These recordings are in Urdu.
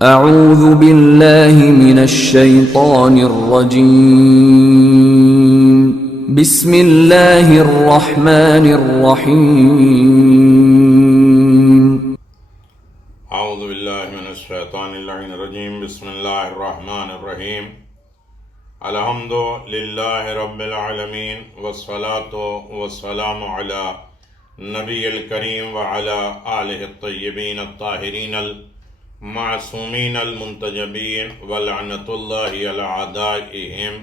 اعوذ باللہ من الشیطان الرجیم بسم اللہ الرحمن الرحیم اعوذ باللہ من الشیطان اللعین الرجیم بسم اللہ الرحمن الرحیم الحمد للہ رب العالمین والصلاة والسلام علی نبی الکریم وعلی آلہ الطیبین الطاہرین المعصومین المنتجبین ولعنت اللہ علی اعدائہم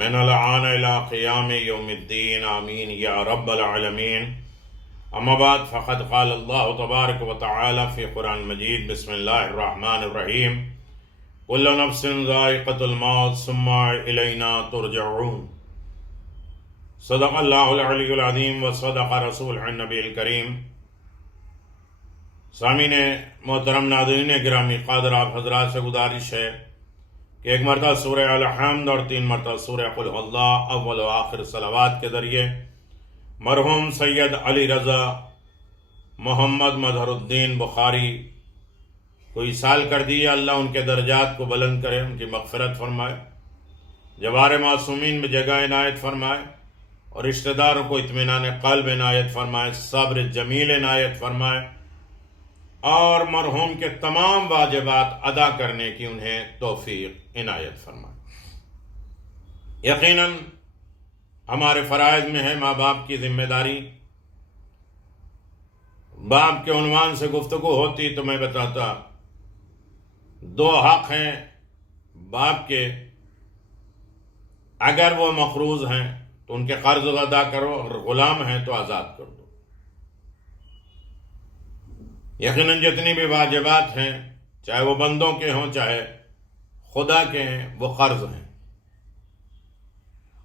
من الآن الى قیام یوم الدین آمین یا رب العالمین. اما بعد فقد قال اللہ تبارک و تعالی فی قرآن مجید بسم اللہ الرحمن الرحیم کل نفس ذائقۃ الموت ثم الینا ترجعون. صدق اللہ العلی العظیم و صدق رسول النبی الکریم. سامعین محترم، ناظرین گرامی، قادر آپ حضرات سے گزارش ہے کہ ایک مرتبہ سورہ الحمد اور 3 مرتبہ سورہ قل هو اللہ اول و آخر صلوات کے ذریعے مرحوم سید علی رضا محمد مظہر الدین بخاری کو ایصال کر دیا. اللہ ان کے درجات کو بلند کرے، ان کی مغفرت فرمائے، جوار معصومین میں جگہ عنایت فرمائے اور رشتہ داروں کو اطمینان قلب عنایت فرمائے، صبر جمیل عنایت فرمائے اور مرحوم کے تمام واجبات ادا کرنے کی انہیں توفیق عنایت فرمائے. یقیناً ہمارے فرائض میں ہے ماں باپ کی ذمہ داری. باپ کے عنوان سے گفتگو ہوتی تو میں بتاتا 2 حق ہیں باپ کے. اگر وہ مقروض ہیں تو ان کے قرض ادا کرو، اگر غلام ہیں تو آزاد کر دو. یقیناً جتنی بھی واجبات ہیں، چاہے وہ بندوں کے ہوں چاہے خدا کے ہیں، وہ قرض ہیں،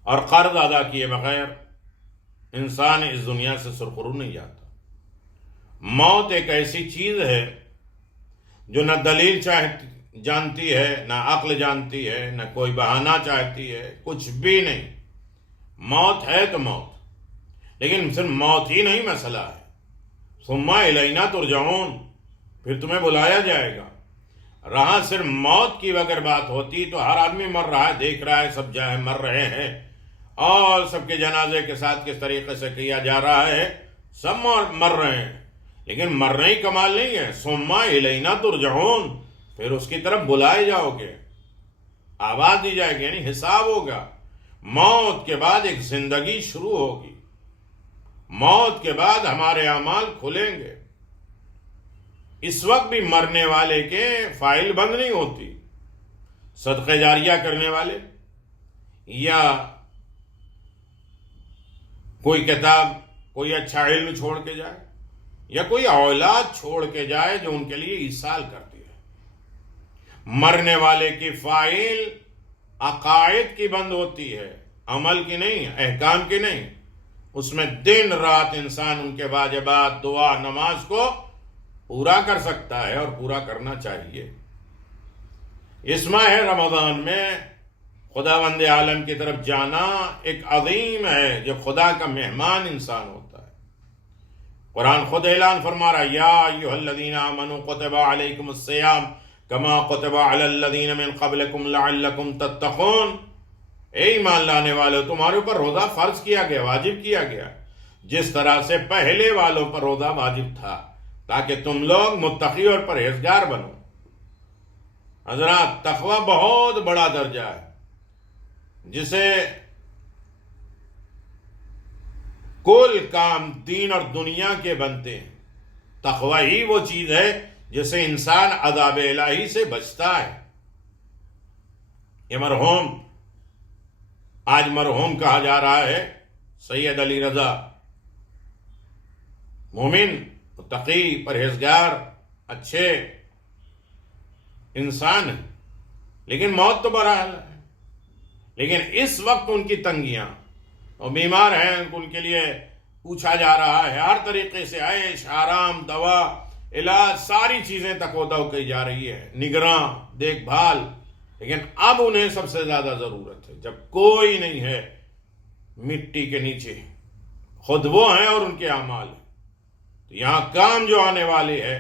اور قرض ادا کیے بغیر انسان اس دنیا سے سرخرو نہیں جاتا. موت ایک ایسی چیز ہے جو نہ دلیل جانتی ہے، نہ عقل جانتی ہے، نہ کوئی بہانہ چاہتی ہے، کچھ بھی نہیں. موت ہے تو موت، لیکن صرف موت ہی نہیں مسئلہ ہے. ثم الینا ترجعون، پھر تمہیں بلایا جائے گا. رہا صرف موت کی اگر بات ہوتی تو ہر آدمی مر رہا ہے، دیکھ رہا ہے، سب جائے مر رہے ہیں اور سب کے جنازے کے ساتھ کس طریقے سے کیا جا رہا ہے، سب مر رہے ہیں. لیکن مرنا ہی کمال نہیں ہے. ثم الینا ترجعون، پھر اس کی طرف بلائے جاؤ گے، آواز دی جائے گی، یعنی حساب ہوگا. موت کے بعد ایک زندگی شروع ہوگی. موت کے بعد ہمارے اعمال کھلیں گے. اس وقت بھی مرنے والے کے فائل بند نہیں ہوتی. صدقہ جاریہ کرنے والے یا کوئی کتاب، کوئی اچھا علم چھوڑ کے جائے یا کوئی اولاد چھوڑ کے جائے جو ان کے لیے ایصال کرتی ہے. مرنے والے کی فائل عقائد کی بند ہوتی ہے، عمل کی نہیں، احکام کی نہیں. اس میں دن رات انسان ان کے واجبات، دعا، نماز کو پورا کر سکتا ہے اور پورا کرنا چاہیے. اس ماہ رمضان میں خداوند عالم کی طرف جانا ایک عظیم ہے جو خدا کا مہمان انسان ہوتا ہے. قرآن خود اعلان فرما رہا ہے، یا ایھا الذین آمنوا کتب علیکم الصیام کما کتب علی الذین من قبلکم لعلکم تتقون. اے ایمان لانے والوں، تمہارے اوپر روزہ فرض کیا گیا، واجب کیا گیا، جس طرح سے پہلے والوں پر روزہ واجب تھا، تاکہ تم لوگ متقی اور پرہیزگار بنو. حضرات، تقوی بہت بڑا درجہ ہے جسے کل کام دین اور دنیا کے بنتے ہیں. تقوی ہی وہ چیز ہے جسے انسان عذاب الہی سے بچتا ہے. یہ مرحوم، آج مرحوم کہا جا رہا ہے سید علی رضا، مومن، متقی، پرہیزگار، اچھے انسان ہیں، لیکن موت تو بہرحال ہے. لیکن اس وقت ان کی تنگیاں، وہ بیمار ہیں، ان کے لیے پوچھا جا رہا ہے ہر طریقے سے، عیش، آرام، دوا، علاج، ساری چیزیں تقویٰ کی جا رہی ہے، نگراں، دیکھ بھال. لیکن اب انہیں سب سے زیادہ ضرورت ہے، جب کوئی نہیں ہے مٹی کے نیچے، خود وہ ہیں اور ان کے اعمال ہیں. تو یہاں کام جو آنے والے ہے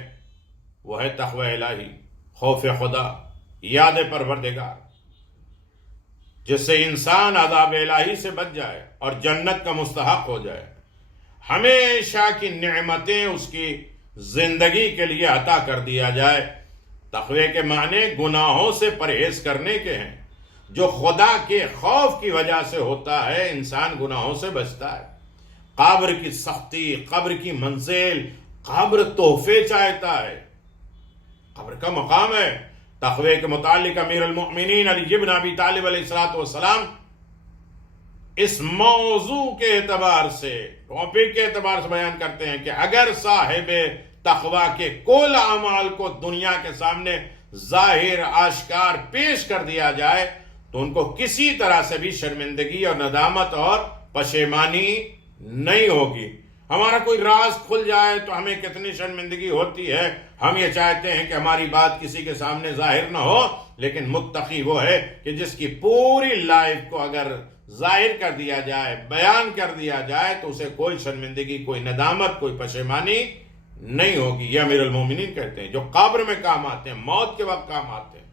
وہ ہے تقوی الہی، خوف خدا، یاد پروردگار، جس سے انسان عذاب الہی سے بچ جائے اور جنت کا مستحق ہو جائے، ہمیشہ کی نعمتیں اس کی زندگی کے لیے عطا کر دیا جائے۔ تقوی کے معنی گناہوں سے پرہیز کرنے کے ہیں، جو خدا کے خوف کی وجہ سے ہوتا ہے انسان گناہوں سے بچتا ہے۔ قبر کی سختی، قبر کی منزل، قبر تحفے چاہتا ہے، قبر کا مقام ہے۔ تقوی کے متعلق امیر المؤمنین علی بن ابی طالب علیہ السلام اس موضوع کے اعتبار سے، ٹاپک کے اعتبار سے بیان کرتے ہیں کہ اگر صاحب تقوی کے کل اعمال کو دنیا کے سامنے ظاہر آشکار پیش کر دیا جائے تو ان کو کسی طرح سے بھی شرمندگی اور ندامت اور پشیمانی نہیں ہوگی۔ ہمارا کوئی راز کھل جائے تو ہمیں کتنی شرمندگی ہوتی ہے، ہم یہ چاہتے ہیں کہ ہماری بات کسی کے سامنے ظاہر نہ ہو، لیکن متقی وہ ہے کہ جس کی پوری لائف کو اگر ظاہر کر دیا جائے، بیان کر دیا جائے تو اسے کوئی شرمندگی، کوئی ندامت، کوئی پشیمانی نہیں ہوگی۔ یہ امیر المومنین کہتے ہیں، جو قبر میں کام آتے ہیں، موت کے وقت کام آتے ہیں،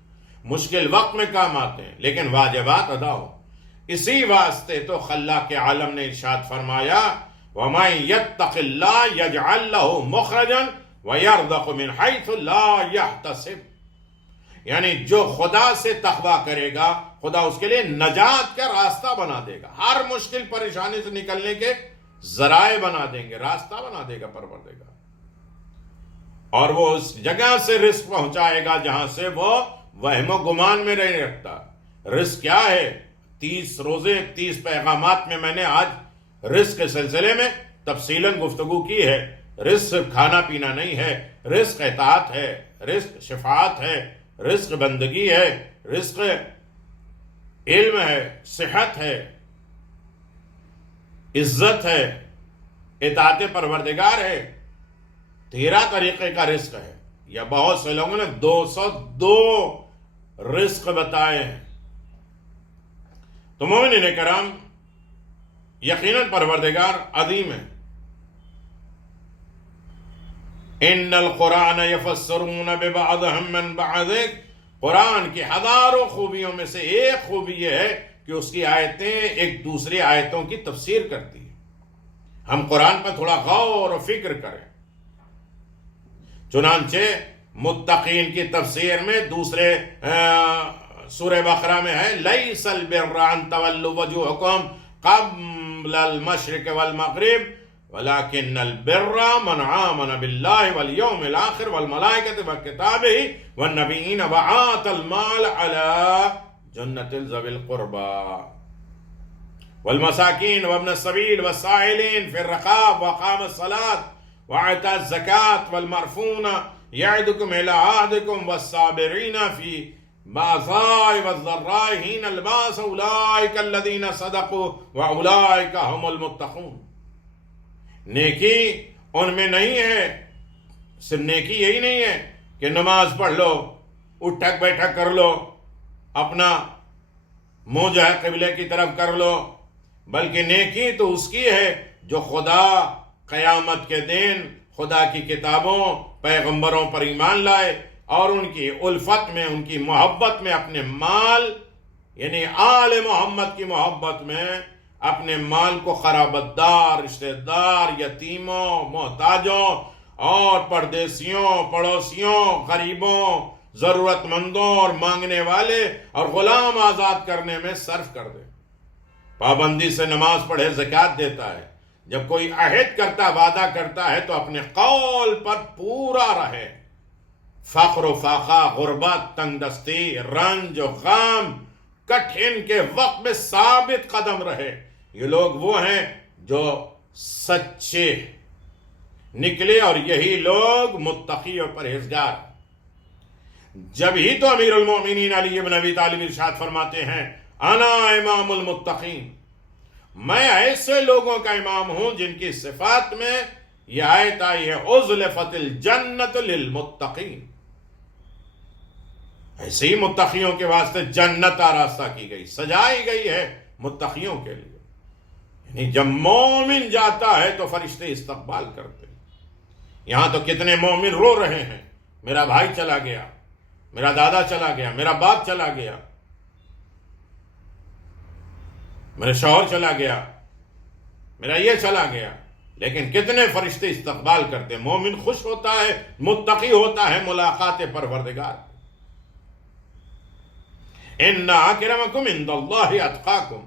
مشکل وقت میں کام آتے ہیں، لیکن واجبات ادا ہو۔ اسی واسطے تو خلاق کے عالم نے ارشاد فرمایا وَمَن يَتَّقِ اللَّهَ يَجْعَل لَّهُ مُخْرَجًا وَيَرْزُقْهُ مِنْ حَيْثُ لَا يَحْتَسِبُ، یعنی جو خدا سے تقوی کرے گا خدا اس کے لیے نجات کا راستہ بنا دے گا، ہر مشکل پریشانی سے نکلنے کے ذرائع بنا دیں گے، راستہ بنا دے گا پروردگار، اور وہ اس جگہ سے رزق پہنچائے گا جہاں سے وہ وہم و گمان میں نہیں رکھتا۔ رزق کیا ہے؟ 30 روزے 30 پیغامات میں نے آج رزق کے سلسلے میں تفصیلاً گفتگو کی ہے۔ رزق صرف کھانا پینا نہیں ہے، رزق اطاعت ہے، رزق شفاعت ہے، رزق بندگی ہے، رزق علم ہے، صحت ہے، عزت ہے، اطاعت پروردگار ہے، 13 طریقے کا رزق ہے۔ یا بہت سے لوگوں نے 202 رزق بتائے ہیں۔ تو مومنین کرام، یقیناً پروردگار عظیم ہے۔ ان القرآن یفسرون ببعضهم من بعض، قرآن کی ہزاروں خوبیوں میں سے ایک خوبی یہ ہے کہ اس کی آیتیں ایک دوسری آیتوں کی تفسیر کرتی ہیں۔ ہم قرآن پر تھوڑا غور و فکر کریں۔ چنانچہ متقین کی تفسیر میں دوسرے سورہ بقرہ میں ہے لیس البر ان تولوا وجوہکم قبل المشرق والمغرب ولكن البر من آمن بالله واليوم الآخر والملائكة وكتابه والنبيين وآتى المال على جنة ذوي القربى والمساكين وابن السبيل والسائلين في الرقاب وأقام الصلاة وآتى الزكاة والمعفون يعظكم إلى عهدكم والصابرين في بأساء والضراء حين الباس أولئك الذين صدقوا وأولئك هم المتقون۔ نیکی ان میں نہیں ہے، صرف نیکی یہی نہیں ہے کہ نماز پڑھ لو، اٹھک بیٹھک کر لو، اپنا منہ جو ہے قبلے کی طرف کر لو، بلکہ نیکی تو اس کی ہے جو خدا، قیامت کے دن، خدا کی کتابوں، پیغمبروں پر ایمان لائے اور ان کی الفت میں، ان کی محبت میں اپنے مال یعنی آل محمد کی محبت میں اپنے مال کو قرابت دار، رشتہ دار، یتیموں، محتاجوں اور پردیسیوں، پڑوسیوں، غریبوں، ضرورت مندوں اور مانگنے والے اور غلام آزاد کرنے میں صرف کر دے۔ پابندی سے نماز پڑھے، زکوٰۃ دیتا ہے۔ جب کوئی عہد کرتا، وعدہ کرتا ہے تو اپنے قول پر پورا رہے۔ فقر و فاقہ، غربت، تنگ دستی، رنج و غم، کٹھن کے وقت میں ثابت قدم رہے۔ یہ لوگ وہ ہیں جو سچے نکلے، اور یہی لوگ متقی اور پرہیزگار۔ جب ہی تو امیر المؤمنین علی بن ابی طالب ارشاد فرماتے ہیں انا امام المتقین، میں ایسے لوگوں کا امام ہوں جن کی صفات میں یہ آیت آئی ہے ازلفت الجنت للمتقین، ایسے ہی متقیوں کے واسطے جنت آراستہ کی گئی، سجائی گئی ہے متقیوں کے لیے۔ یعنی جب مومن جاتا ہے تو فرشتے استقبال کرتے ہیں۔ یہاں تو کتنے مومن رو رہے ہیں، میرا بھائی چلا گیا، میرا دادا چلا گیا، میرا باپ چلا گیا، میرا شوہر چلا گیا، میرا یہ چلا گیا، لیکن کتنے فرشتے استقبال کرتے ہیں۔ مومن خوش ہوتا ہے، متقی ہوتا ہے ملاقات پروردگار۔ ان اکرمکم عند اللہ اتقاکم،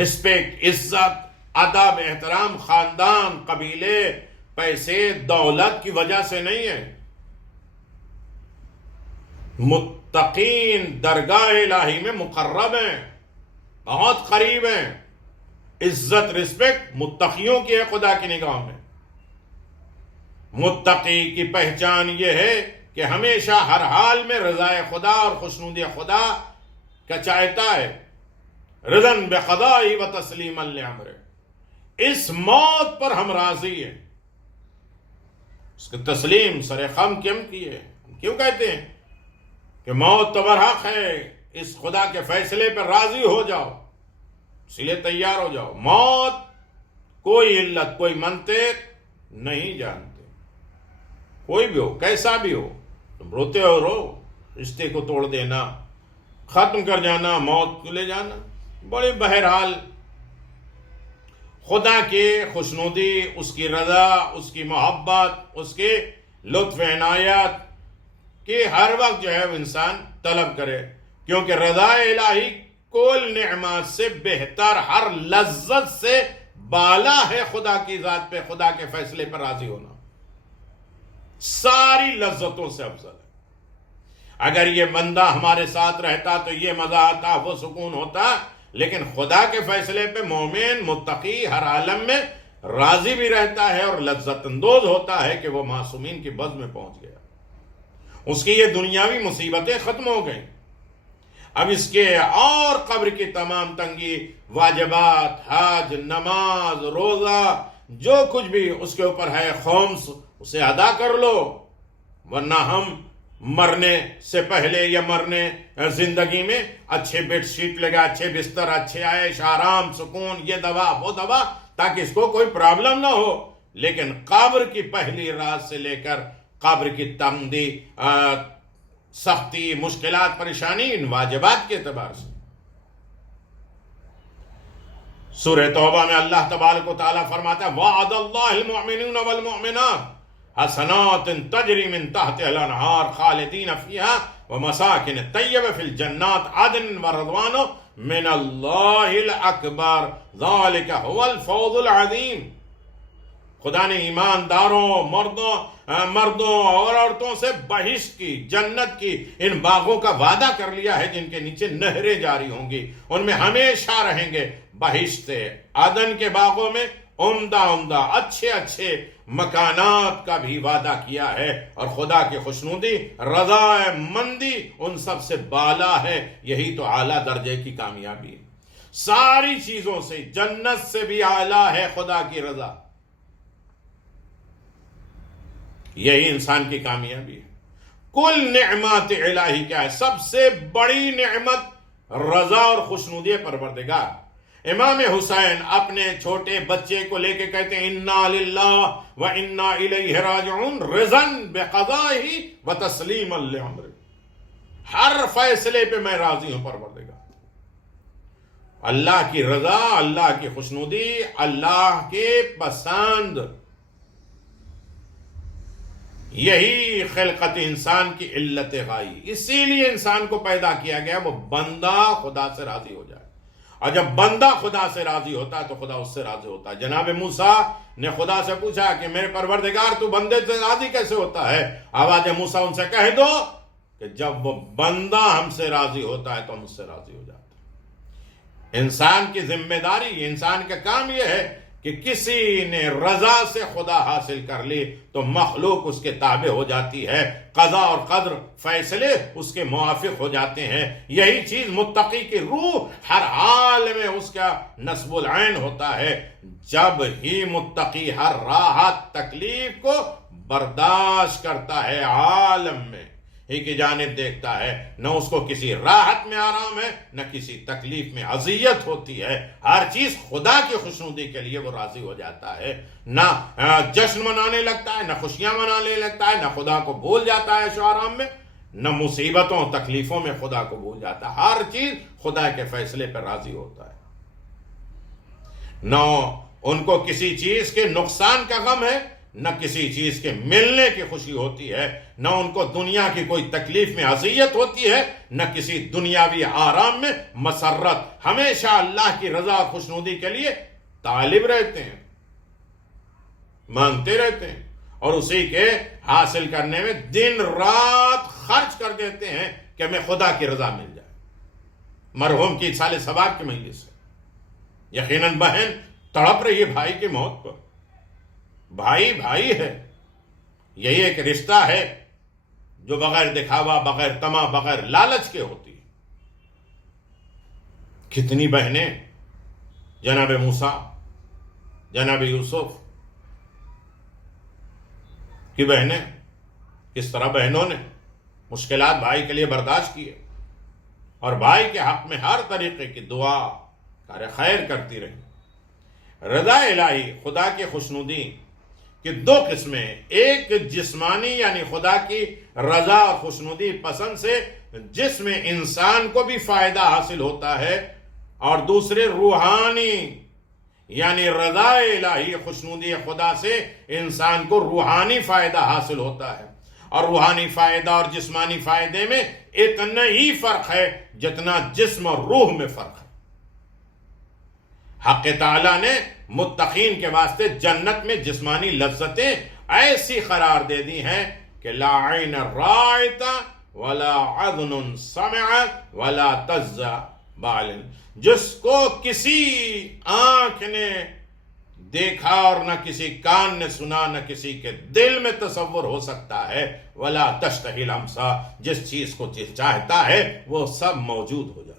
رسپیکٹ، عزت، ادب، احترام خاندان، قبیلے، پیسے، دولت کی وجہ سے نہیں ہے۔ متقین درگاہ الہی میں مقرب ہیں، بہت قریب ہیں۔ عزت، رسپیکٹ متقیوں کی ہے خدا کی نگاہ میں۔ متقی کی پہچان یہ ہے کہ ہمیشہ ہر حال میں رضائے خدا اور خوشنودی خدا کا چاہتا ہے۔ رضن بقضاء و تسلیما لامرہ، اس موت پر ہم راضی ہیں۔ اس کی تسلیم سر خم کیوں کہتے ہیں کہ موت تو برحق ہے، اس خدا کے فیصلے پر راضی ہو جاؤ، اس لیے تیار ہو جاؤ۔ موت کوئی علت، کوئی منطق نہیں جانتے، کوئی بھی ہو، کیسا بھی ہو۔ تم روتے ہو رو، رشتے کو توڑ دینا، ختم کر جانا، موت کو لے جانا، بڑی بہرحال خدا کی خوشنودی، اس کی رضا، اس کی محبت، اس کے لطف عنایت کہ ہر وقت جو ہے وہ انسان طلب کرے، کیونکہ رضا الہی کل نعمات سے بہتر، ہر لذت سے بالا ہے خدا کی ذات پہ، خدا کے فیصلے پر راضی ہونا ساری لذتوں سے افضل ہے۔ اگر یہ بندہ ہمارے ساتھ رہتا تو یہ مزہ آتا، وہ سکون ہوتا، لیکن خدا کے فیصلے پہ مومن متقی ہر عالم میں راضی بھی رہتا ہے اور لذت اندوز ہوتا ہے کہ وہ معصومین کی بز میں پہنچ گیا، اس کی یہ دنیاوی مصیبتیں ختم ہو گئیں۔ اب اس کے اور قبر کی تمام تنگی، واجبات، حج، نماز، روزہ، جو کچھ بھی اس کے اوپر ہے خمس، اسے ادا کر لو، ورنہ ہم مرنے سے پہلے یا مرنے زندگی میں اچھے بیڈ شیٹ لگا، اچھے بستر، اچھے عیش آرام، سکون، یہ دوا وہ دوا، تاکہ اس کو کوئی پرابلم نہ ہو۔ لیکن قبر کی پہلی رات سے لے کر قبر کی تنگی، سختی، مشکلات، پریشانی ان واجبات کے اعتبار سے۔ سورہ توبہ میں اللہ تبارک و تعالیٰ فرماتا ہے وعد اللہ المؤمنین والمؤمنات حسنات تجری من تحتها الانہار خالدین فیہا ومساکن طیبہ فی الجنات عدن ورضوان من اللہ الاکبر ذالک هو الفوز العظیم۔ خدا نے ایمانداروں، مردوں اور عورتوں سے بہشت کی، جنت کی ان باغوں کا وعدہ کر لیا ہے جن کے نیچے نہریں جاری ہوں گی، ان میں ہمیشہ رہیں گے۔ بہشت عدن کے باغوں میں عمدہ اچھے مکانات کا بھی وعدہ کیا ہے، اور خدا کی خوشنودی، رضا مندی ان سب سے بالا ہے۔ یہی تو اعلیٰ درجے کی کامیابی ہے، ساری چیزوں سے جنت سے بھی اعلیٰ ہے خدا کی رضا۔ یہی انسان کی کامیابی ہے۔ کل نعمات الہی کیا ہے؟ سب سے بڑی نعمت رضا اور خوشنودی پروردگار۔ امام حسین اپنے چھوٹے بچے کو لے کے کہتے ہیں انا للہ و انا الیہ راجعون رضا بقضائہ و تسلیما لامرہ، ہر فیصلے پہ میں راضی ہوں پروردگار۔ اللہ کی رضا، اللہ کی خوشنودی، اللہ کے پسند، یہی خلقت انسان کی علت غائی۔ اسی لیے انسان کو پیدا کیا گیا، وہ بندہ خدا سے راضی ہو جائے، اور جب بندہ خدا سے راضی ہوتا ہے تو خدا اس سے راضی ہوتا ہے۔ جناب موسیٰ نے خدا سے پوچھا کہ میرے پروردگار تو بندے سے راضی کیسے ہوتا ہے؟ آواز موسیٰ ان سے کہہ دو کہ جب وہ بندہ ہم سے راضی ہوتا ہے تو ہم اس سے راضی ہو جاتے ہیں۔ انسان کی ذمہ داری، انسان کا کام یہ ہے کہ کسی نے رضا سے خدا حاصل کر لی تو مخلوق اس کے تابع ہو جاتی ہے، قضا اور قدر فیصلے اس کے موافق ہو جاتے ہیں۔ یہی چیز متقی کی روح ہر حال میں اس کا نصب العین ہوتا ہے۔ جب ہی متقی ہر راحت تکلیف کو برداشت کرتا ہے عالم میں، ہی کی جانب دیکھتا ہے، نہ اس کو کسی راحت میں آرام ہے، نہ کسی تکلیف میں اذیت ہوتی ہے۔ ہر چیز خدا کی خوشنودی کے لیے وہ راضی ہو جاتا ہے، نہ جشن منانے لگتا ہے، نہ خوشیاں منانے لگتا ہے، نہ خدا کو بھول جاتا ہے عیش و آرام میں، نہ مصیبتوں تکلیفوں میں خدا کو بھول جاتا ہے۔ ہر چیز خدا کے فیصلے پر راضی ہوتا ہے۔ نہ ان کو کسی چیز کے نقصان کا غم ہے، نہ کسی چیز کے ملنے کی خوشی ہوتی ہے، نہ ان کو دنیا کی کوئی تکلیف میں اذیت ہوتی ہے، نہ کسی دنیاوی آرام میں مسرت۔ ہمیشہ اللہ کی رضا اور خوشنودی کے لیے طالب رہتے ہیں، مانگتے رہتے ہیں، اور اسی کے حاصل کرنے میں دن رات خرچ کر دیتے ہیں کہ ہمیں خدا کی رضا مل جائے۔ مرحوم کی سال ثواب کی مجلس ہے، یقیناً بہن تڑپ رہی ہے بھائی کی موت پر۔ بھائی بھائی ہے، یہی ایک رشتہ ہے جو بغیر دکھاوا، بغیر طمع، بغیر لالچ کے ہوتی ہے۔ کتنی بہنیں، جناب موسیٰ، جناب یوسف کی بہنیں، کس طرح بہنوں نے مشکلات بھائی کے لیے برداشت کیے اور بھائی کے حق میں ہر طریقے کی دعا کار خیر کرتی رہی۔ رضا الہی، خدا کی خوشنودی کہ دو قسمیں، ایک جسمانی یعنی خدا کی رضا اور خوشنودی پسند سے جس میں انسان کو بھی فائدہ حاصل ہوتا ہے، اور دوسرے روحانی یعنی رضا الہی، خوشنودی خدا سے انسان کو روحانی فائدہ حاصل ہوتا ہے۔ اور روحانی فائدہ اور جسمانی فائدے میں اتنا ہی فرق ہے جتنا جسم اور روح میں فرق ہے۔ حق تعالیٰ نے متقین کے واسطے جنت میں جسمانی لذتیں ایسی قرار دے دی ہیں کہ لا عین رائت ولا اذن سمعت ولا تز بال، جس کو کسی آنکھ نے دیکھا اور نہ کسی کان نے سنا، نہ کسی کے دل میں تصور ہو سکتا ہے، ولا تشتہی الانفس، جس چیز کو چاہتا ہے وہ سب موجود ہو جاتا ہے۔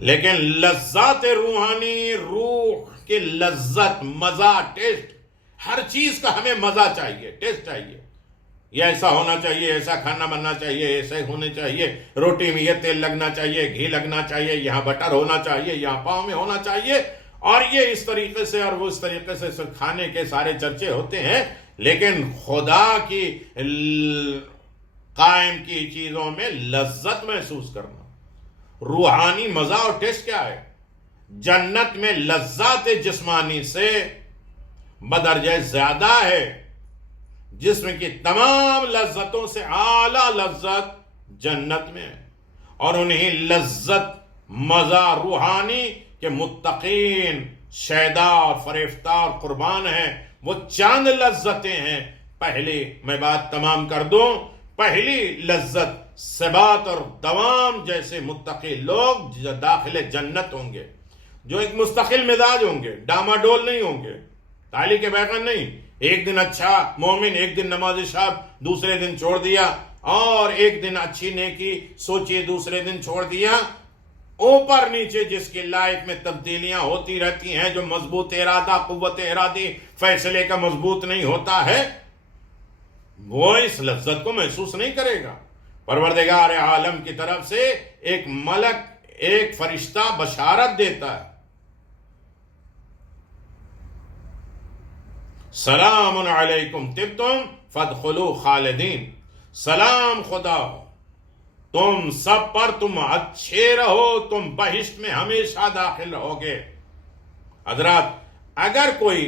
لیکن لذات روحانی، روح کی لذت، مزہ، ٹیسٹ، ہر چیز کا ہمیں مزہ چاہیے، ٹیسٹ چاہیے۔ یہ ایسا ہونا چاہیے، ایسا کھانا بننا چاہیے، ایسے ہونے چاہیے، روٹی میں یہ تیل لگنا چاہیے، گھی لگنا چاہیے، یہاں بٹر ہونا چاہیے، یہاں پاؤں میں ہونا چاہیے، اور یہ اس طریقے سے اور وہ اس طریقے سے کھانے کے سارے چرچے ہوتے ہیں۔ لیکن خدا کی قائم کی چیزوں میں لذت محسوس کرنا، روحانی مزہ اور ٹیسٹ کیا ہے؟ جنت میں لذات جسمانی سے بدرجہ زیادہ ہے، جسم کی تمام لذتوں سے اعلیٰ لذت جنت میں ہے، اور انہی لذت مزہ روحانی کے متقین شیداء فریفتہ اور قربان ہیں۔ وہ چند لذتیں ہیں۔ پہلی میں بات تمام کر دوں، پہلی لذت ثبات اور دوام جیسے متقی لوگ جو داخل جنت ہوں گے، جو ایک مستقل مزاج ہوں گے، ڈاما ڈول نہیں ہوں گے، تالی کے بیگن نہیں، ایک دن اچھا مومن، ایک دن نماز شب، دوسرے دن چھوڑ دیا، اور ایک دن اچھی نیکی سوچی، دوسرے دن چھوڑ دیا۔ اوپر نیچے جس کی لائف میں تبدیلیاں ہوتی رہتی ہیں، جو مضبوط ارادہ، قوت ارادی، فیصلے کا مضبوط نہیں ہوتا ہے، وہ اس لذت کو محسوس نہیں کرے گا۔ پروردگار عالم کی طرف سے ایک ملک، ایک فرشتہ بشارت دیتا ہے، سلام علیکم طبتم فادخلوا خالدین، سلام خدا تم سب پر، تم اچھے رہو، تم بہشت میں ہمیشہ داخل رہو گے۔ حضرات، اگر کوئی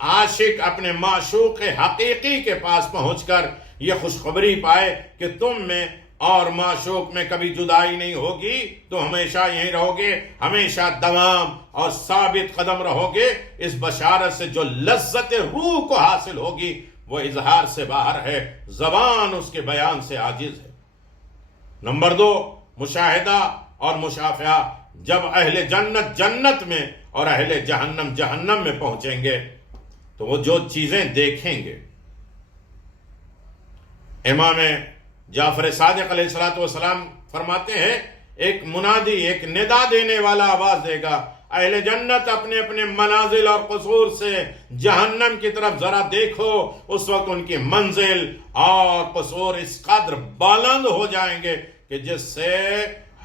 عاشق اپنے معشوق حقیقی کے پاس پہنچ کر یہ خوشخبری پائے کہ تم میں اور معشوق میں کبھی جدائی نہیں ہوگی، تو ہمیشہ یہیں رہو گے، ہمیشہ دوام اور ثابت قدم رہو گے، اس بشارت سے جو لذت روح کو حاصل ہوگی وہ اظہار سے باہر ہے، زبان اس کے بیان سے عاجز ہے۔ نمبر 2، مشاہدہ اور مشافہہ۔ جب اہل جنت جنت میں اور اہل جہنم جہنم میں پہنچیں گے تو وہ جو چیزیں دیکھیں گے، امام جعفر صادق علیہ السلام فرماتے ہیں، ایک منادی، ایک ندا دینے والا آواز دے گا، اہل جنت اپنے اپنے منازل اور قصور سے جہنم کی طرف ذرا دیکھو، اس وقت ان کی منزل اور قصور اس قدر بلند ہو جائیں گے کہ جس سے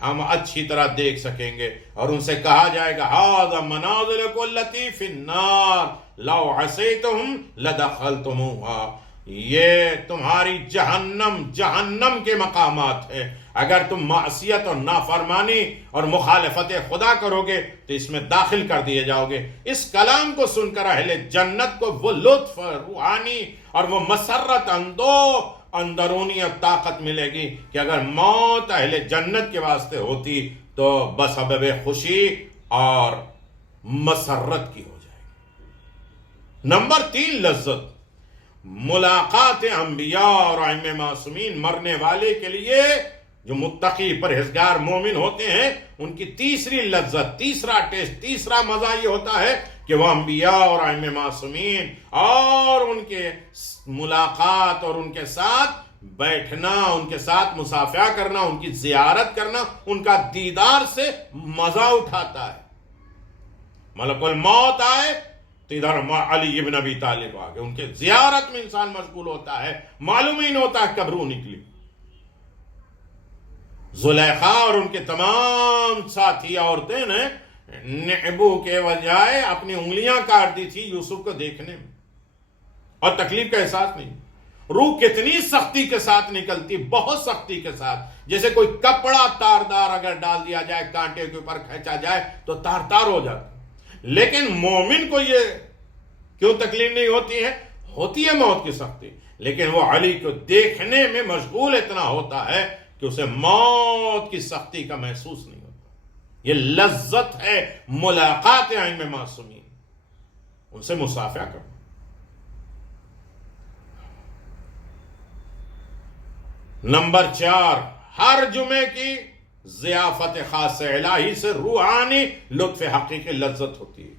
ہم اچھی طرح دیکھ سکیں گے، اور ان سے کہا جائے گا ھذا منازلکم التی فی النار لو عصیتم لدخلتموها، یہ تمہاری جہنم کے مقامات ہے، اگر تم معصیت اور نافرمانی اور مخالفت خدا کرو گے تو اس میں داخل کر دیے جاؤ گے۔ اس کلام کو سن کر اہل جنت کو وہ لطف روحانی اور وہ مسرت اندرونی اور طاقت ملے گی کہ اگر موت اہل جنت کے واسطے ہوتی تو بسبب خوشی اور مسرت کی ہو جائے گی۔ نمبر 3 لذت، ملاقات انبیاء اور ائمہ معصومین۔ مرنے والے کے لیے جو متقی پرہیزگار مومن ہوتے ہیں ان کی تیسری لذت، تیسرا ٹیسٹ، تیسرا مزہ یہ ہوتا ہے کہ وہ انبیاء اور ائمہ معصومین اور ان کے ملاقات اور ان کے ساتھ بیٹھنا، ان کے ساتھ مصافحہ کرنا، ان کی زیارت کرنا، ان کا دیدار سے مزہ اٹھاتا ہے۔ ملک الموت آئے تو ادھر علی ابن ابی طالب آ گئے، ان کے زیارت میں انسان مشغول ہوتا ہے، معلوم ہی نہیں ہوتا ہے کب روح نکلی۔ زلیخا اور ان کے تمام ساتھی عورتیں نے نعبو کے بجائے اپنی انگلیاں کاٹ دی تھی یوسف کو دیکھنے میں، اور تکلیف کا احساس نہیں۔ روح کتنی سختی کے ساتھ نکلتی، بہت سختی کے ساتھ، جیسے کوئی کپڑا تاردار اگر ڈال دیا جائے، کانٹے کے اوپر کھینچا جائے تو تار تار ہو جاتا۔ لیکن مومن کو یہ کیوں تکلیف نہیں ہوتی ہے؟ ہوتی ہے موت کی سختی، لیکن وہ علی کو دیکھنے میں مشغول اتنا ہوتا ہے کہ اسے موت کی سختی کا محسوس نہیں ہوتا۔ یہ لذت ہے ملاقات ائمہ معصومین، ان سے مصافحہ کرنا۔ نمبر 4، ہر جمعے کی ضیافت خاص الہی سے روحانی لطف حقیقی لذت ہوتی ہے۔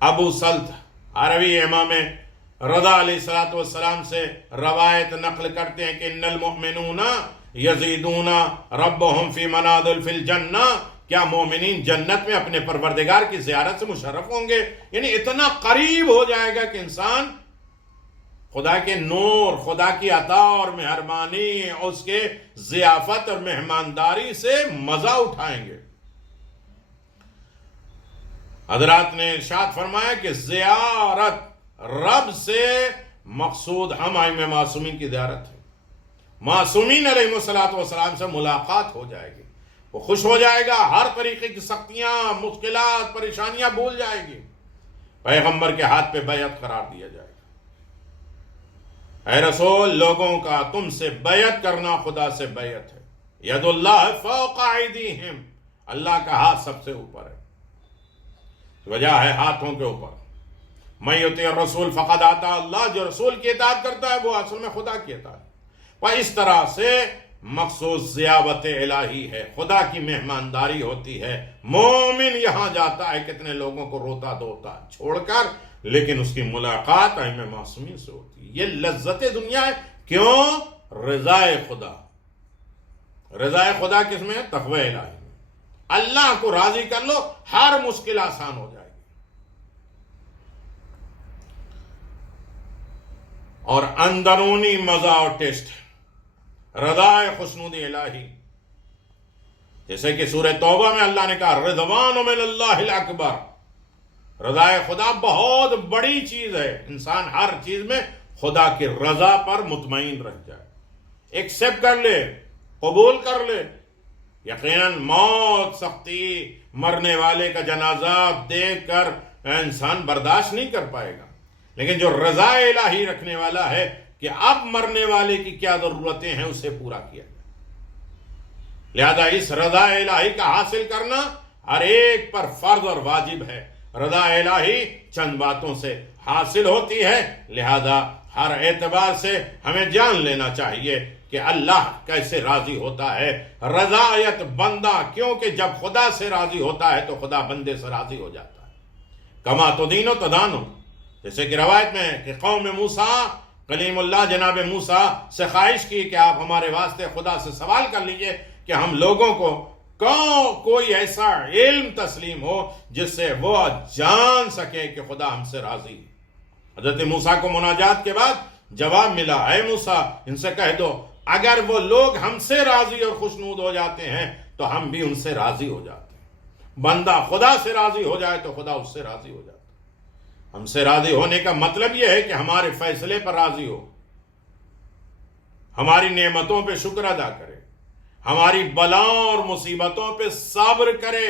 ابو سلط عربی امام رضا علیہ السلام سے روایت نقل کرتے ہیں کہ ان المؤمنون یزیدون ربهم فی منازل فی الجنہ، کیا مومنین جنت میں اپنے پروردگار کی زیارت سے مشرف ہوں گے؟ یعنی اتنا قریب ہو جائے گا کہ انسان خدا کے نور، خدا کی عطا اور مہربانی، اس کے ضیافت اور مہمانداری سے مزہ اٹھائیں گے۔ حضرات نے ارشاد فرمایا کہ زیارت رب سے مقصود ہم ائمہ معصومین کی زیارت ہے۔ معصومین علیہ السلام سے ملاقات ہو جائے گی، وہ خوش ہو جائے گا، ہر طریقے کی سختیاں، مشکلات، پریشانیاں بھول جائے گی، پیغمبر کے ہاتھ پہ بیعت قرار دیا جائے گا۔ اے رسول، لوگوں کا تم سے بیعت کرنا خدا سے بیعت ہے۔ ید اللہ فوق ایدیہم، اللہ کا ہاتھ سب سے اوپر ہے، وجہ ہے ہاتھوں کے اوپر۔ من یطیع الرسول فقد اطاع اللہ، جو رسول کی اطاعت کرتا ہے وہ اصل میں خدا کی اطاعت ہے۔ اور اس طرح سے مخصوص ضیافت الہی ہے، خدا کی مہمانداری ہوتی ہے۔ مومن یہاں جاتا ہے کتنے لوگوں کو روتا دھوتا چھوڑ کر، لیکن اس کی ملاقات ائمہ معصومین سے ہوتی ہے۔ یہ لذت دنیا ہے، کیوں؟ رضا خدا۔ رضا خدا کس میں ہے؟ تقوی الہی میں۔ اللہ کو راضی کر لو، ہر مشکل آسان ہو جائے گی۔ اور اندرونی مزہ اور ٹیسٹ، رضا خوشنود الہی، جیسے کہ سورہ توبہ میں اللہ نے کہا رضوان من اللہ الاکبر، رضا خدا بہت بڑی چیز ہے۔ انسان ہر چیز میں خدا کی رضا پر مطمئن رہ جائے، ایکسپٹ کر لے، قبول کر لے۔ یقیناً موت، سختی، مرنے والے کا جنازہ دیکھ کر انسان برداشت نہیں کر پائے گا، لیکن جو رضا الہی رکھنے والا ہے کہ اب مرنے والے کی کیا ضرورتیں ہیں اسے پورا کیا جائے، لہذا اس رضا الہی کا حاصل کرنا ہر ایک پر فرض اور واجب ہے۔ رضا الہی چند باتوں سے حاصل ہوتی ہے، لہذا ہر اعتبار سے ہمیں جان لینا چاہیے کہ اللہ کیسے راضی ہوتا ہے۔ رضایت بندہ، کیونکہ جب خدا سے راضی ہوتا ہے تو خدا بندے سے راضی ہو جاتا ہے۔ کما تدین تدانو، جیسے کہ روایت میں کہ قوم موسیٰ، کلیم اللہ جناب موسیٰ سے خواہش کی کہ آپ ہمارے واسطے خدا سے سوال کر لیجئے کہ ہم لوگوں کو کوئی ایسا علم تسلیم ہو جس سے وہ جان سکے کہ خدا ہم سے راضی ہے۔ حضرت موسیٰ کو مناجات کے بعد جواب ملا، اے موسیٰ ان سے کہہ دو اگر وہ لوگ ہم سے راضی اور خوشنود ہو جاتے ہیں تو ہم بھی ان سے راضی ہو جاتے ہیں۔ بندہ خدا سے راضی ہو جائے تو خدا اس سے راضی ہو جاتا ہے۔ ہم سے راضی ہونے کا مطلب یہ ہے کہ ہمارے فیصلے پر راضی ہو، ہماری نعمتوں پہ شکر ادا کرے، ہماری بلاؤں اور مصیبتوں پہ صبر کرے۔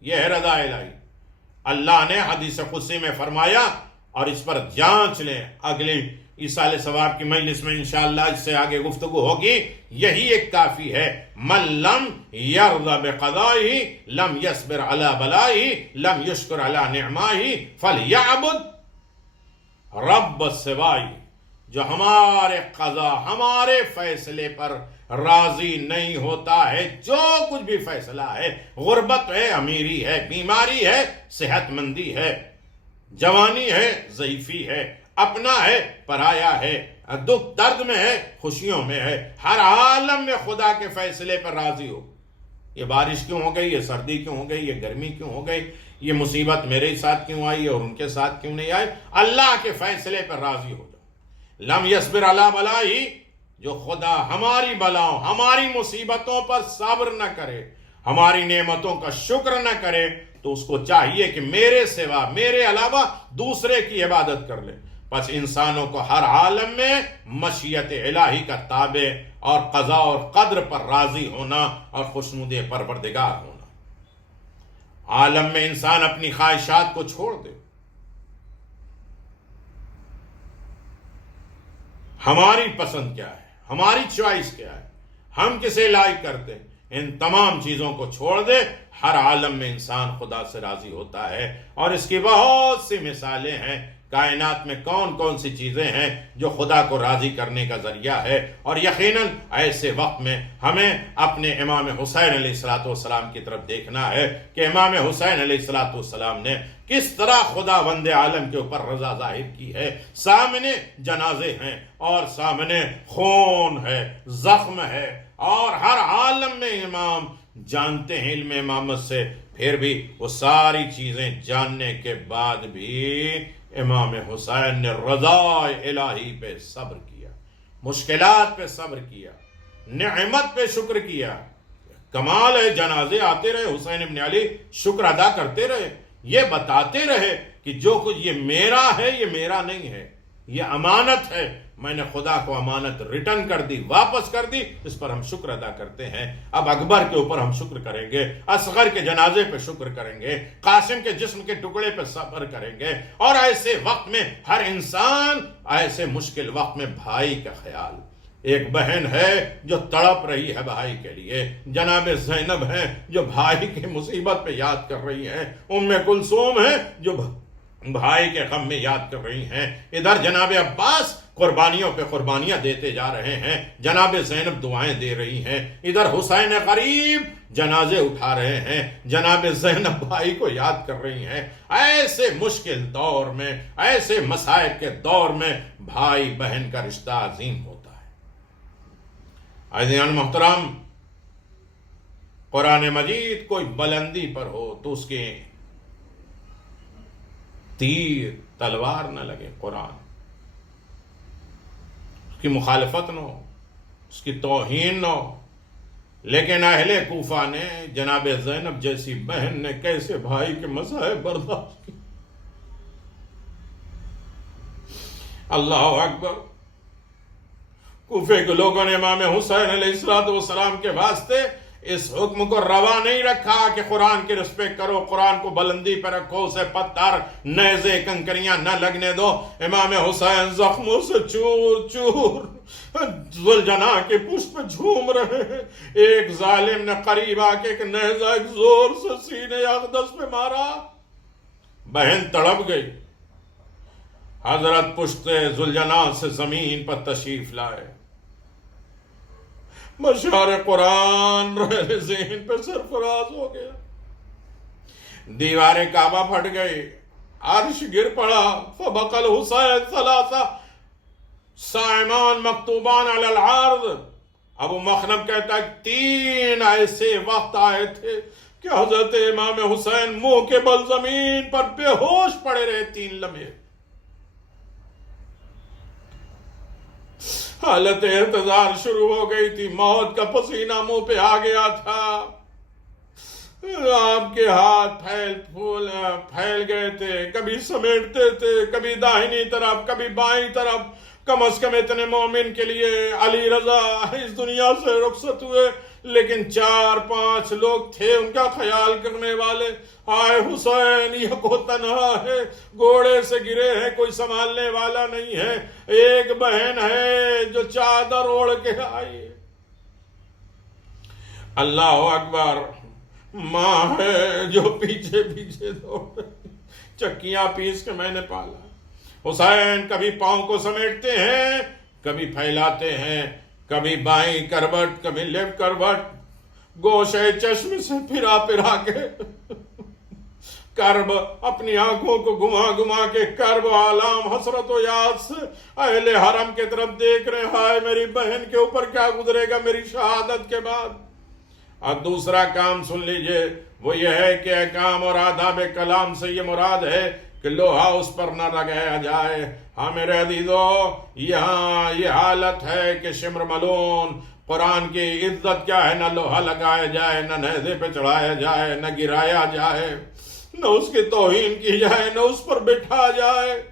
یہ ہے رضا الہی۔ اللہ نے حدیث قدسی میں فرمایا، اور اس پر جانچ لیں، اگلی ایصال ثواب کی مجلس میں انشاءاللہ اس سے آگے گفتگو ہوگی، یہی ایک کافی ہے، من لم یرضى بقضائه لم یصبر علی بلائه لم یشکر علی نعمائه فلیعبد رب السوائی۔ جو ہمارے قضا، ہمارے فیصلے پر راضی نہیں ہوتا ہے، جو کچھ بھی فیصلہ ہے، غربت ہے، امیری ہے، بیماری ہے، صحت مندی ہے، جوانی ہے، ضعیفی ہے، اپنا ہے، پرایا ہے، دکھ درد میں ہے، خوشیوں میں ہے، ہر عالم میں خدا کے فیصلے پر راضی ہو۔ یہ بارش کیوں ہو گئی، یہ سردی کیوں ہو گئی، یہ گرمی کیوں ہو گئی، یہ مصیبت میرے ساتھ کیوں آئی اور ان کے ساتھ کیوں نہیں آئی، اللہ کے فیصلے پر راضی ہو جاؤ۔ لم یصبر علی بلائی، جو خدا ہماری بلاؤں، ہماری مصیبتوں پر صبر نہ کرے، ہماری نعمتوں کا شکر نہ کرے، تو اس کو چاہیے کہ میرے سوا، میرے علاوہ دوسرے کی عبادت کر لے۔ بس انسانوں کو ہر عالم میں مشیت الہی کا تابع اور قضاء اور قدر پر راضی ہونا اور خوشنود پروردگار ہونا۔ عالم میں انسان اپنی خواہشات کو چھوڑ دے، ہماری پسند کیا ہے، ہماری چوائس کیا ہے، ہم کسے لائک کرتے ہیں، ان تمام چیزوں کو چھوڑ دے، ہر عالم میں انسان خدا سے راضی ہوتا ہے۔ اور اس کی بہت سی مثالیں ہیں، کائنات میں کون کون سی چیزیں ہیں جو خدا کو راضی کرنے کا ذریعہ ہے۔ اور یقیناً ایسے وقت میں ہمیں اپنے امام حسین علیہ السلام کی طرف دیکھنا ہے کہ امام حسین علیہ السلام نے کس طرح خدا وند عالم کے اوپر رضا ظاہر کی ہے۔ سامنے جنازے ہیں اور سامنے خون ہے، زخم ہے، اور ہر عالم میں امام جانتے ہیں علم امامت سے، پھر بھی وہ ساری چیزیں جاننے کے بعد بھی امام حسین نے رضا الہی پہ صبر کیا، مشکلات پہ صبر کیا، نعمت پہ شکر کیا۔ کمال ہے، جنازے آتے رہے، حسین ابن علی شکر ادا کرتے رہے، یہ بتاتے رہے کہ جو کچھ یہ میرا ہے یہ میرا نہیں ہے، یہ امانت ہے، میں نے خدا کو امانت ریٹرن کر دی، واپس کر دی، اس پر ہم شکر ادا کرتے ہیں۔ اب اکبر کے اوپر ہم شکر کریں گے، اصغر کے جنازے پہ شکر کریں گے، قاسم کے جسم کے ٹکڑے پہ صبر کریں گے۔ اور ایسے وقت میں ہر انسان، ایسے مشکل وقت میں بھائی کا خیال، ایک بہن ہے جو تڑپ رہی ہے بھائی کے لیے، جناب زینب ہیں جو بھائی کی مصیبت پہ یاد کر رہی ہیں، ام کلثوم ہیں جو بھائی کے غم میں یاد کر رہی ہیں، ادھر جناب عباس قربانیوں پہ قربانیاں دیتے جا رہے ہیں، جناب زینب دعائیں دے رہی ہیں، ادھر حسین غریب جنازے اٹھا رہے ہیں، جناب زینب بھائی کو یاد کر رہی ہیں۔ ایسے مشکل دور میں، ایسے مصائب کے دور میں بھائی بہن کا رشتہ عظیم ہوتا ہے۔ عزیزان محترم، قرآن مجید کوئی بلندی پر ہو تو اس کے تیر تلوار نہ لگے، قرآن اس کی مخالفت نہ ہو، اس کی توہین نہ ہو، لیکن اہل کوفہ نے جناب زینب جیسی بہن نے کیسے بھائی کے مصائب برداشت کی۔ اللہ اکبر۔ کوفے کے لوگوں نے امام حسین علیہ السلام کے واسطے اس حکم کو روا نہیں رکھا کہ قرآن کی رسپیکٹ کرو، قرآن کو بلندی پہ رکھو، اسے پتھر نیزے کنکریاں نہ لگنے دو۔ امام حسین زخموں سے چور چور ذوالجناح کے پشت پہ جھوم رہے ہیں، ایک ظالم نے قریب آ کے ایک نیزہ ایک زور سے سینے اقدس پہ مارا، بہن تڑپ گئی۔ حضرت پشت ذوالجناح سے زمین پر تشریف لائے، مشعر قرآن رہے ذہن پہ سرفراز ہو گیا، دیوار کعبہ پھٹ گئی، عرش گر پڑا، فبقى الحسین ثلاثہ صائمان مکتوبان علی العرض، ابو مخنم کہتا ہے 3 ایسے وقت آئے تھے کہ حضرت امام حسین منہ کے بل زمین پر بے ہوش پڑے رہے 3 لمحے. حالت احتضار شروع ہو گئی تھی، موت کا پسینہ منہ پہ آ گیا تھا. آپ کے ہاتھ پھیل گئے تھے، کبھی سمیٹتے تھے، کبھی داہنی طرف کبھی بائیں طرف. کم از کم اتنے مومن کے لیے علی رضا اس دنیا سے رخصت ہوئے، لیکن 4-5 لوگ تھے ان کا خیال کرنے والے. آئے حسین یہ کو تنہا ہے، گھوڑے سے گرے ہیں، کوئی سنبھالنے والا نہیں ہے. ایک بہن ہے جو چادر اوڑھ کے آئی ہے. اللہ اکبر. ماں ہے جو پیچھے پیچھے دوڑ، چکیاں پیس کے میں نے پالا. حسین کبھی پاؤں کو سمیٹتے ہیں، کبھی پھیلاتے ہیں، کبھی بائیں کروٹ کبھی لیفٹ کروٹ، گوشے چشم سے پھرا پھرا کے کرب اپنی آنکھوں کو گھما گھما کے کرب آلام حسرت و یاد سے اہل حرم کے طرف دیکھ رہے. ہائے میری بہن کے اوپر کیا گزرے گا میری شہادت کے بعد. اور دوسرا کام سن لیجئے، وہ یہ ہے کہ احکام اور آداب کلام سے یہ مراد ہے کہ لوہا اس پر نہ لگایا جائے. ہاں میرے عزیزو، یہاں یہ حالت ہے کہ شمر ملون قرآن کی عزت کیا ہے، نہ لوہا لگایا جائے، نہ نیزے پہ چڑھایا جائے، نہ گرایا جائے، نہ اس کی توہین کی جائے، نہ اس پر بٹھا جائے.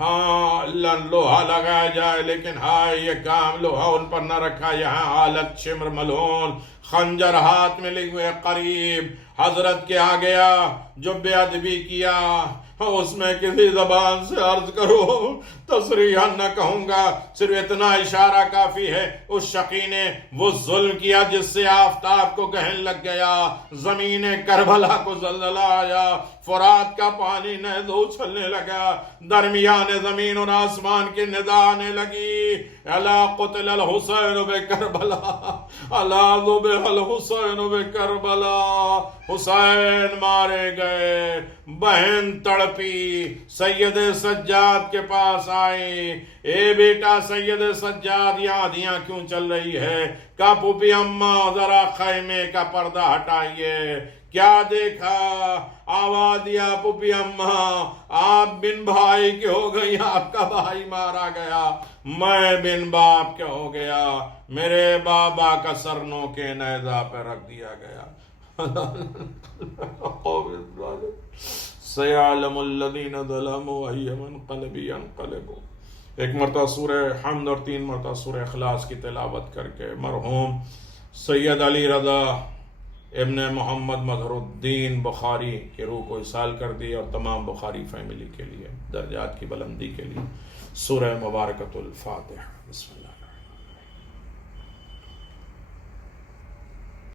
ہاں لوہا لگایا جائے، لیکن ہاں یہ کام لوہا ان پر نہ رکھا. یہاں حالت شمر ملون، خنجر ہاتھ میں لے ہوئے قریب حضرت کے آ گیا. جو بے ادبی کیا اس میں کسی زبان سے عرض کرو، تصریحاً نہ کہوں گا، صرف اتنا اشارہ کافی ہے. اس شقی نے وہ ظلم کیا جس سے آفتاب کو گہن لگ گیا، زمین کربلا کو زلزلہ آیا، فرات کا پانی نہد اچھلنے لگا، درمیان زمین اور آسمان کی ندا آنے لگی. الا قتل الحسین بکربلا، الا ذبح الحسین بکربلا. حسین مارے گئے. بہن تڑپی، سید سجاد کے پاس آئی. اے بیٹا سید سجاد، یہ آندیاں کیوں چل رہی ہے؟ کہا پھوپھی اماں ذرا خیمے کا پردہ ہٹائیے. کیا دیکھا؟ آواز دیا پھوپھی اماں آپ بن بھائی کے ہو گئی، آپ کا بھائی مارا گیا، میں بن باپ کے ہو گیا، میرے بابا کا سر نو کے نیزہ پہ رکھ دیا گیا. سیعلم الذین ظلموا ای منقلب ینقلبون. ایک مرتبہ سورہ حمد اور 3 مرتبہ سورہ اخلاص کی تلاوت کر کے مرحوم سید علی رضا ابن محمد مظہر الدین بخاری کی روح کو اصال کر دی، اور تمام بخاری فیملی کے لیے درجات کی بلندی کے لیے سورہ مبارکۃ الفاتحہ. بسم اللہ.